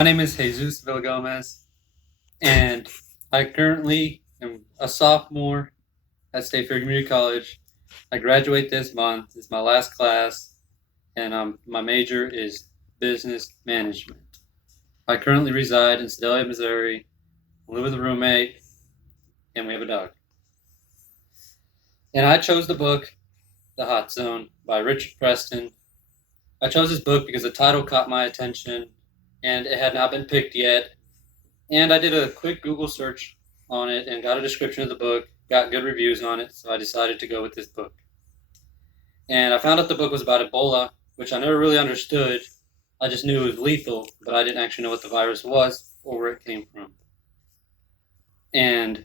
My name is Jesus Villagomez, and I currently am a sophomore at State Fair Community College. I graduate this month. It's my last class, and my major is business management. I currently reside in Sedalia, Missouri. I live with a roommate, and we have a dog. And I chose the book, The Hot Zone, by Richard Preston. I chose this book because the title caught my attention, and it had not been picked yet. And I did a quick Google search on it and got a description of the book, got good reviews on it, so I decided to go with this book. And I found out the book was about Ebola, which I never really understood. I just knew it was lethal, but I didn't actually know what the virus was or where it came from. And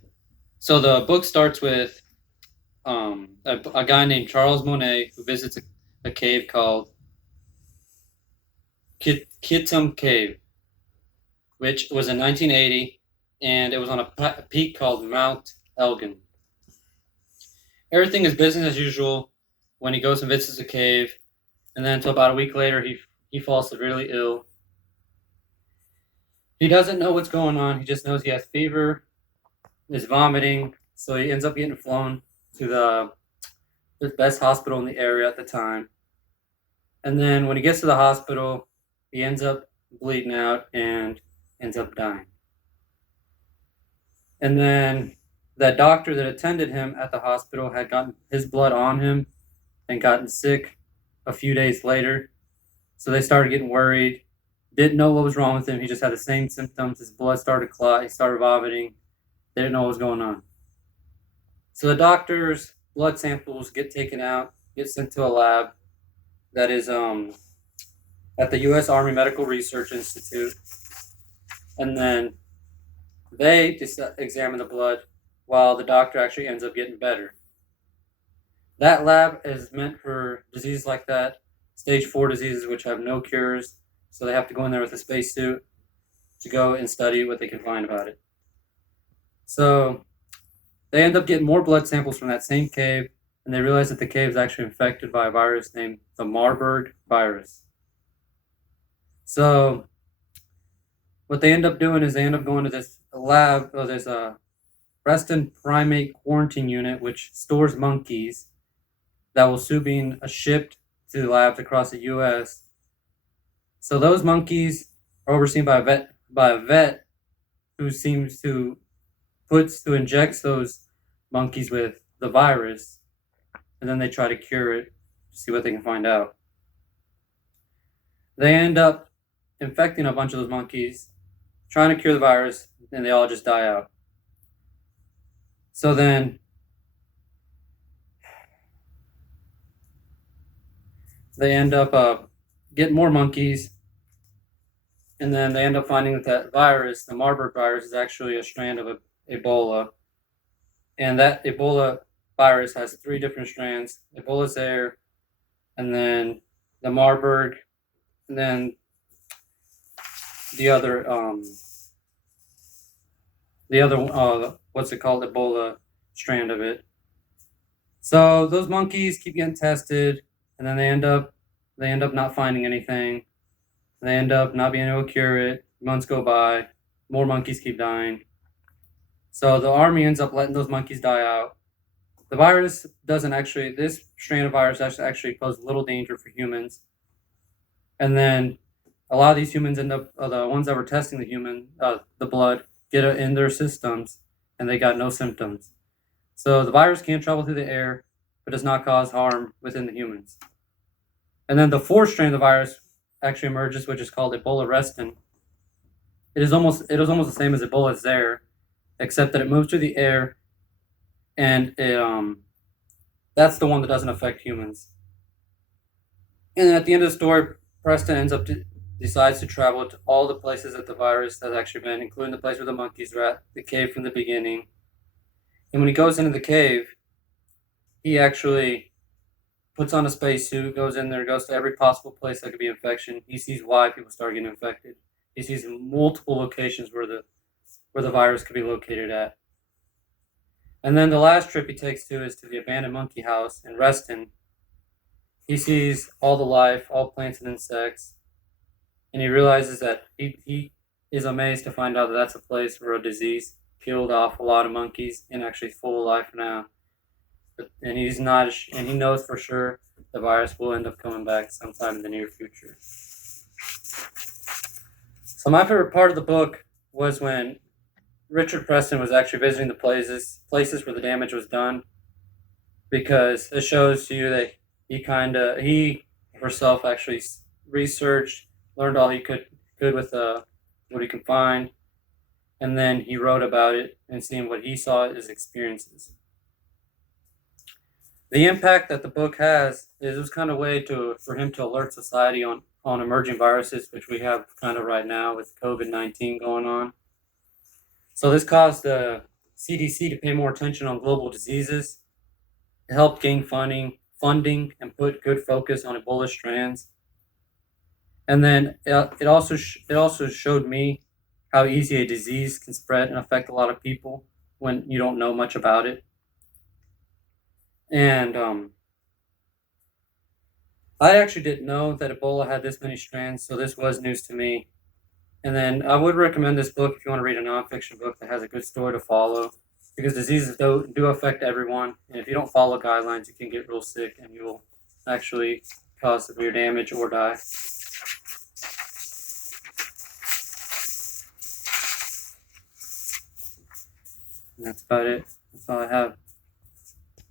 so the book starts with a guy named Charles Monet who visits a cave called Kitum Cave, which was in 1980, and it was on a peak called Mount Elgin. Everything is business as usual when he goes and visits the cave, and then until about a week later, he falls severely ill. He doesn't know what's going on. He just knows he has fever, is vomiting, so he ends up getting flown to the best hospital in the area at the time. And then when he gets to the hospital, he ends up bleeding out and ends up dying. And then that doctor that attended him at the hospital had gotten his blood on him and gotten sick a few days later. So they started getting worried, didn't know what was wrong with him. He just had the same symptoms. His blood started to clot. He started vomiting. They didn't know what was going on. So the doctor's blood samples get taken out, get sent to a lab that is at the U.S. Army Medical Research Institute. And then they just examine the blood while the doctor actually ends up getting better. That lab is meant for diseases like that, stage 4 diseases which have no cures, so they have to go in there with a spacesuit to go and study what they can find about it. So they end up getting more blood samples from that same cave, and they realize that the cave is actually infected by a virus named the Marburg virus. So what they end up doing is they end up going to this lab, there's a Preston primate quarantine unit which stores monkeys that will soon be shipped to labs across the U.S. So those monkeys are overseen by a vet who seems to injects those monkeys with the virus, and then they try to cure it to see what they can find out. They end up infecting a bunch of those monkeys, trying to cure the virus, and they all just die out. So then they end up getting more monkeys, and then they end up finding that virus, the Marburg virus, is actually a strand of Ebola. And that Ebola virus has 3 different strands. Ebola zaire, and then the Marburg, and then the other what's it called, Ebola strand of it. So those monkeys keep getting tested, and then they end up not finding anything. They end up not being able to cure it. Months go by, more monkeys keep dying. So the army ends up letting those monkeys die out. The virus this strain of virus actually pose little danger for humans. And then a lot of these humans end up, the ones that were testing the blood, get it in their systems, and they got no symptoms. So the virus can't travel through the air, but does not cause harm within the humans. And then the 4th strain of the virus actually emerges, which is called Ebola reston. It is almost the same as Ebola zaire, except that it moves through the air, and that's the one that doesn't affect humans. And at the end of the story, Preston decides to travel to all the places that the virus has actually been, including the place where the monkeys were at, the cave from the beginning. And when he goes into the cave, he actually puts on a spacesuit, goes in there, goes to every possible place that could be infection. He sees why people start getting infected. He sees multiple locations where the virus could be located at. And then the last trip he takes is to the abandoned monkey house in Reston. He sees all the life, all plants and insects, and he realizes that he is amazed to find out that that's a place where a disease killed off a lot of monkeys and actually full of life now. And he's not, and he knows for sure the virus will end up coming back sometime in the near future. So my favorite part of the book was when Richard Preston was actually visiting the places where the damage was done, because it shows to you that he herself actually researched, learned all he could with what he could find, and then he wrote about it and seeing what he saw as experiences. The impact that the book has is it was kind of a way for him to alert society on emerging viruses, which we have kind of right now with COVID-19 going on. So this caused the CDC to pay more attention on global diseases, to help gain funding, and put good focus on Ebola strands. And then it also showed me how easy a disease can spread and affect a lot of people when you don't know much about it. And I actually didn't know that Ebola had this many strands, so this was news to me. And then I would recommend this book if you want to read a nonfiction book that has a good story to follow, because diseases do affect everyone, and if you don't follow guidelines, you can get real sick and you will actually cause severe damage or die. And that's about it. That's all I have.